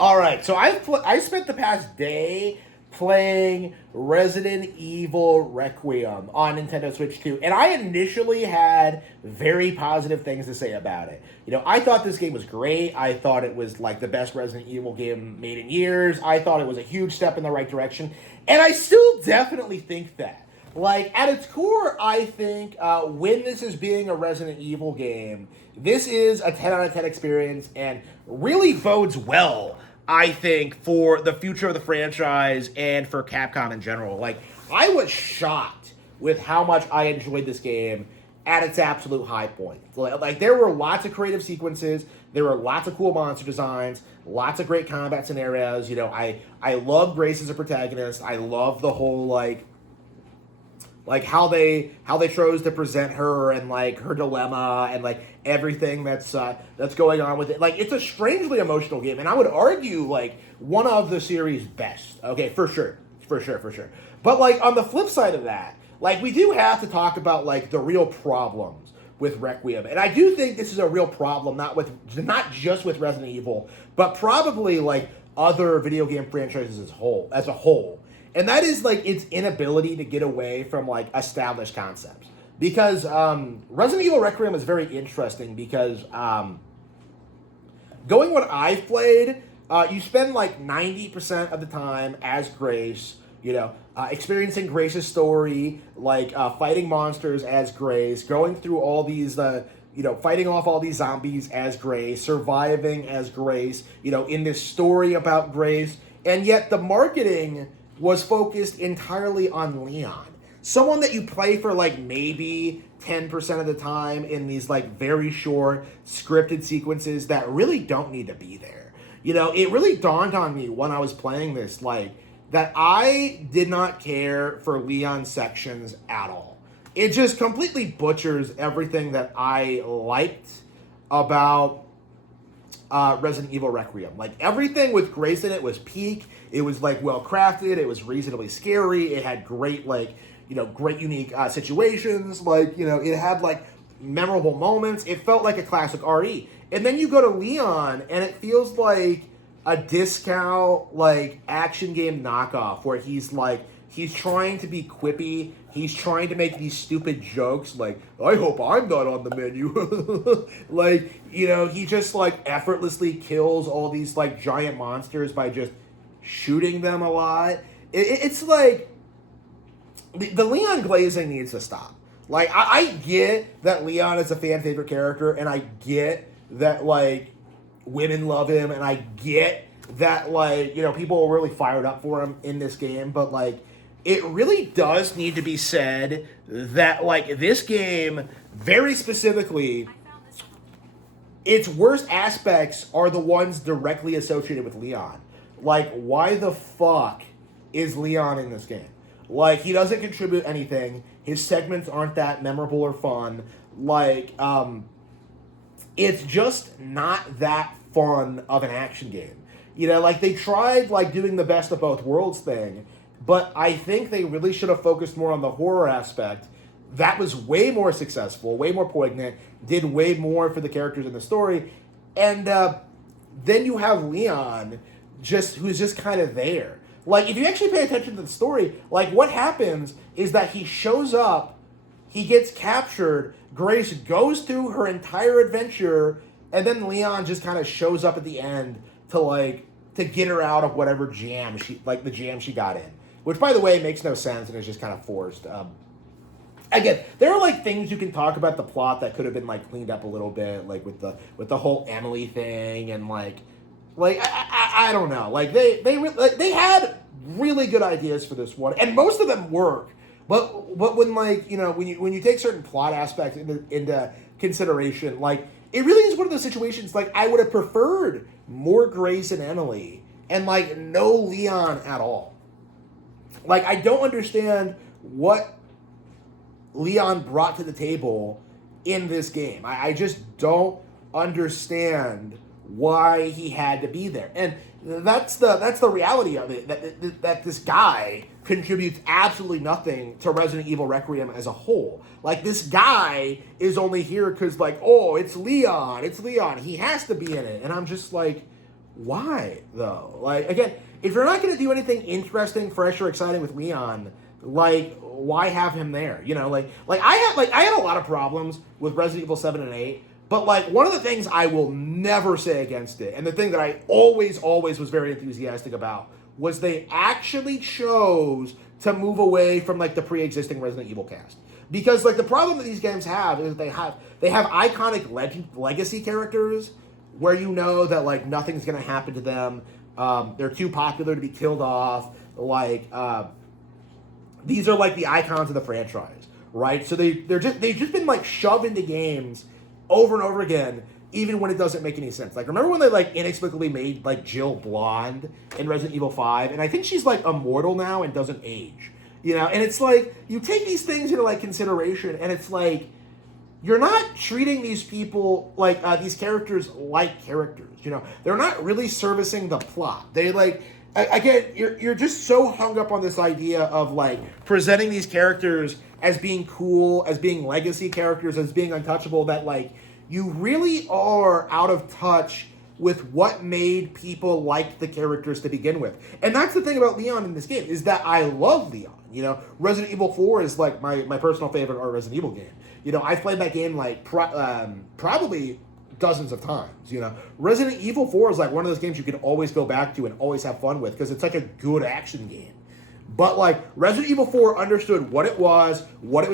All right, so I spent the past day playing Resident Evil Requiem on Nintendo Switch 2, and I initially had very positive things to say about it. You know, I thought this game was great. I thought it was like the best Resident Evil game made in years. I thought it was a huge step in the right direction, and I still definitely think that. Like, at its core, I think when this is being a Resident Evil game, this is a 10 out of 10 experience and really bodes well, I think, for the future of the franchise and for Capcom in general. Like, I was shocked with how much I enjoyed this game at its absolute high point. Like, there were lots of creative sequences, there were lots of cool monster designs, lots of great combat scenarios. You know, I love Grace as a protagonist. I love the whole, like how they chose to present her and like her dilemma and like everything that's going on with it. Like, it's a strangely emotional game, and I would argue like one of the series' best. Okay, for sure, for sure. But like on the flip side of that, like we do have to talk about like the real problems with Requiem, and I do think this is a real problem, not just with Resident Evil, but probably like other video game franchises as a whole, and that is like its inability to get away from like established concepts. Because Resident Evil Requiem is very interesting because going what I've played, you spend like 90% of the time as Grace, you know, experiencing Grace's story, like fighting monsters as Grace, going through all these, fighting off all these zombies as Grace, surviving as Grace, you know, in this story about Grace. And yet the marketing was focused entirely on Leon. Someone that you play for like maybe 10% of the time in these like very short scripted sequences that really don't need to be there. You know, it really dawned on me when I was playing this, like, that I did not care for Leon sections at all. It just completely butchers everything that I liked about Resident Evil Requiem. Like, everything with Grace in it was peak. It was like well crafted. It was reasonably scary. It had great great unique situations. Like, you know, it had like memorable moments. It felt like a classic RE. And then you go to Leon, and it feels like a discount like action game knockoff where he's trying to be quippy. He's trying to make these stupid jokes like, I hope I'm not on the menu. Like, you know, he just like effortlessly kills all these like giant monsters by just shooting them a lot. It's like the Leon glazing needs to stop. Like, I get that Leon is a fan favorite character, and I get that like women love him, and I get that like, you know, people are really fired up for him in this game, but like it really does need to be said that like this game very specifically, its worst aspects are the ones directly associated with Leon. Like, why the fuck is Leon in this game? Like, he doesn't contribute anything. His segments aren't that memorable or fun. Like, it's just not that fun of an action game. You know, like, they tried, like, doing the best of both worlds thing, but I think they really should have focused more on the horror aspect. That was way more successful, way more poignant, did way more for the characters in the story, and then you have Leon, who's just kind of there. Like, if you actually pay attention to the story, like, what happens is that he shows up, he gets captured, Grace goes through her entire adventure, and then Leon just kind of shows up at the end to get her out of whatever jam the jam she got in. Which, by the way, makes no sense and is just kind of forced. Again, there are like things you can talk about the plot that could have been like cleaned up a little bit, like with the whole Emily thing, and like I don't know, like they had really good ideas for this one, and most of them work. But when like, you know, when you take certain plot aspects into consideration, like, it really is one of those situations like I would have preferred more Grace and Emily and like no Leon at all. Like, I don't understand what Leon brought to the table in this game. I just don't understand why he had to be there. And that's the reality of it, that this guy contributes absolutely nothing to Resident Evil Requiem as a whole. Like, this guy is only here because, like, oh, it's Leon, he has to be in it. And I'm just like, why though? Like, again, if you're not going to do anything interesting, fresh, or exciting with Leon, like, why have him there? You know, I had a lot of problems with Resident Evil 7 and 8, but like one of the things I will never say against it, and the thing that I always was very enthusiastic about, was they actually chose to move away from like the pre-existing Resident Evil cast. Because like the problem that these games have is they have iconic legacy characters where you know that like nothing's gonna happen to them. They're too popular to be killed off. Like these are like the icons of the franchise, right? So they've just been like shoved into games over and over again, even when it doesn't make any sense. Like, remember when they like inexplicably made like Jill blonde in Resident Evil 5, and I think she's like immortal now and doesn't age. You know, and it's like you take these things into like consideration, and it's like you're not treating these people like these characters like characters. You know, they're not really servicing the plot. They like again, you're just so hung up on this idea of like presenting these characters as being cool, as being legacy characters, as being untouchable, that like you really are out of touch with what made people like the characters to begin with. And that's the thing about Leon in this game, is that I love Leon. You know, Resident Evil 4 is like my personal favorite Resident Evil game. You know, I've played that game like probably dozens of times. You know, Resident Evil 4 is like one of those games you can always go back to and always have fun with, because it's like a good action game. But like Resident Evil 4 understood what it was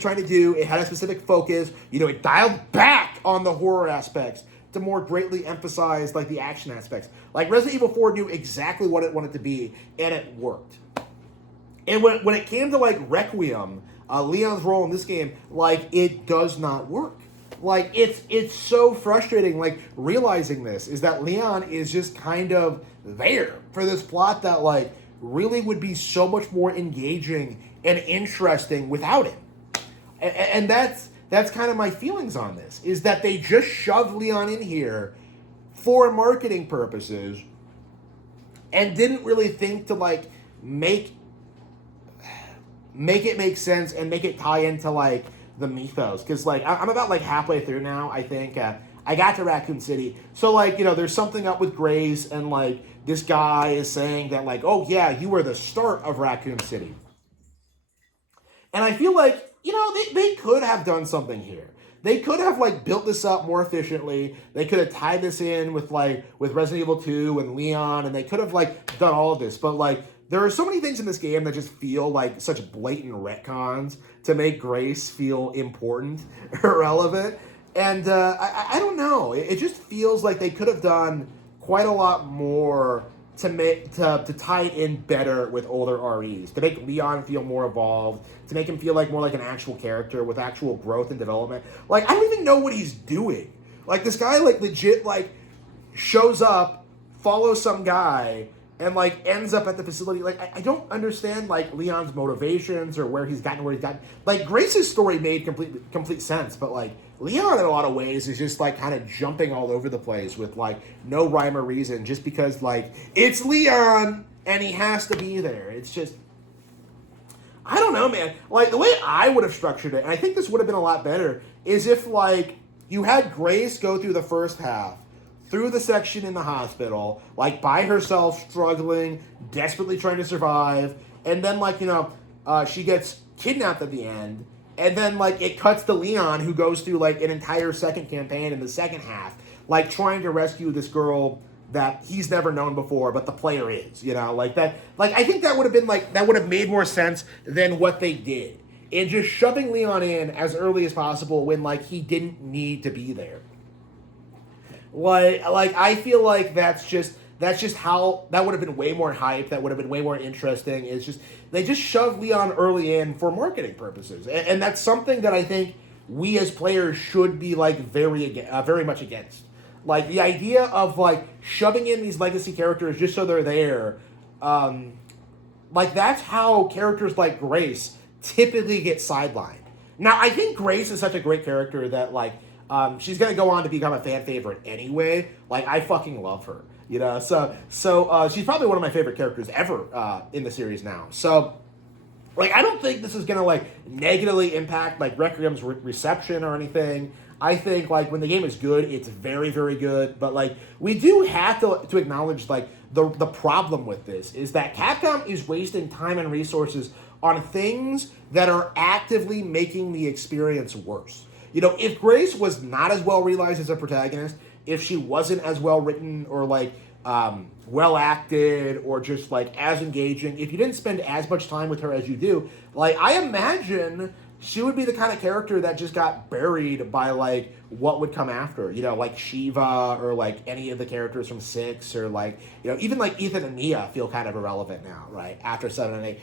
trying to do. It had a specific focus. You know, it dialed back on the horror aspects to more greatly emphasize like the action aspects. Like Resident Evil 4 knew exactly what it wanted to be, and it worked. And when it came to like Requiem, Leon's role in this game, like it does not work. Like it's so frustrating. Like realizing this is that Leon is just kind of there for this plot that like really would be so much more engaging and interesting without him. And that's kind of my feelings on this, is that they just shoved Leon in here for marketing purposes and didn't really think to like make it make sense and make it tie into like the mythos. Because like I'm about like halfway through now, I think. I got to Raccoon City, so like, you know, there's something up with Grace, and like this guy is saying that like, oh yeah, you were the start of Raccoon City. And I feel like, you know, they could have done something here. They could have like built this up more efficiently. They could have tied this in with Resident Evil 2 and Leon, and they could have like done all of this. But like there are so many things in this game that just feel like such blatant retcons to make Grace feel important or relevant. And I don't know. It just feels like they could have done quite a lot more to tie it in better with older REs, to make Leon feel more evolved, to make him feel like more like an actual character with actual growth and development. Like, I don't even know what he's doing. Like, this guy like legit like shows up, follows some guy, and like ends up at the facility. Like, I don't understand like Leon's motivations or where he's gotten where he's gotten. Like, Grace's story made complete sense, but like Leon in a lot of ways is just like kind of jumping all over the place with like no rhyme or reason, just because like it's Leon and he has to be there. It's just, I don't know, man. Like the way I would have structured it, and I think this would have been a lot better, is if like you had Grace go through the first half, through the section in the hospital, like by herself, struggling, desperately trying to survive, and then like, you know, she gets kidnapped at the end, and then like it cuts to Leon, who goes through like an entire second campaign in the second half, like trying to rescue this girl that he's never known before, but the player is, you know, like that. Like I think that would have been like, that would have made more sense than what they did, and just shoving Leon in as early as possible when like he didn't need to be there. Like I feel like that's just how that would have been way more hype. That would have been way more interesting. It's just they just shoved Leon early in for marketing purposes, and that's something that I think we as players should be like very much against. Like the idea of like shoving in these legacy characters just so they're there. Like that's how characters like Grace typically get sidelined. Now I think Grace is such a great character that like. She's gonna go on to become a fan favorite anyway. Like I fucking love her, you know. So she's probably one of my favorite characters ever in the series now. So, like I don't think this is gonna like negatively impact like Requiem's reception or anything. I think like when the game is good, it's very, very good. But like we do have to acknowledge like the problem with this is that Capcom is wasting time and resources on things that are actively making the experience worse. You know, if Grace was not as well realized as a protagonist, if she wasn't as well written or like well acted or just like as engaging, if you didn't spend as much time with her as you do, like I imagine she would be the kind of character that just got buried by like what would come after, you know, like Shiva or like any of the characters from 6 or like, you know, even like Ethan and Mia feel kind of irrelevant now, right? After 7 and 8.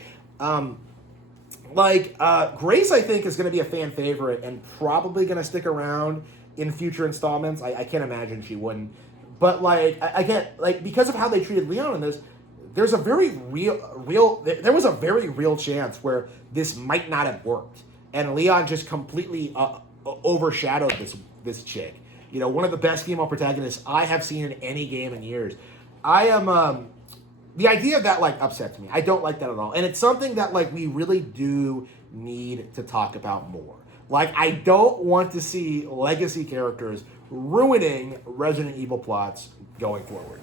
Grace, I think, is going to be a fan favorite and probably going to stick around in future installments. I can't imagine she wouldn't. But like I get like because of how they treated Leon in this, there was a very real chance where this might not have worked, and Leon just completely overshadowed this chick. You know, one of the best female protagonists I have seen in any game in years. I am the idea of that like upsets me. I don't like that at all, and it's something that like we really do need to talk about more. Like I don't want to see legacy characters ruining Resident Evil plots going forward.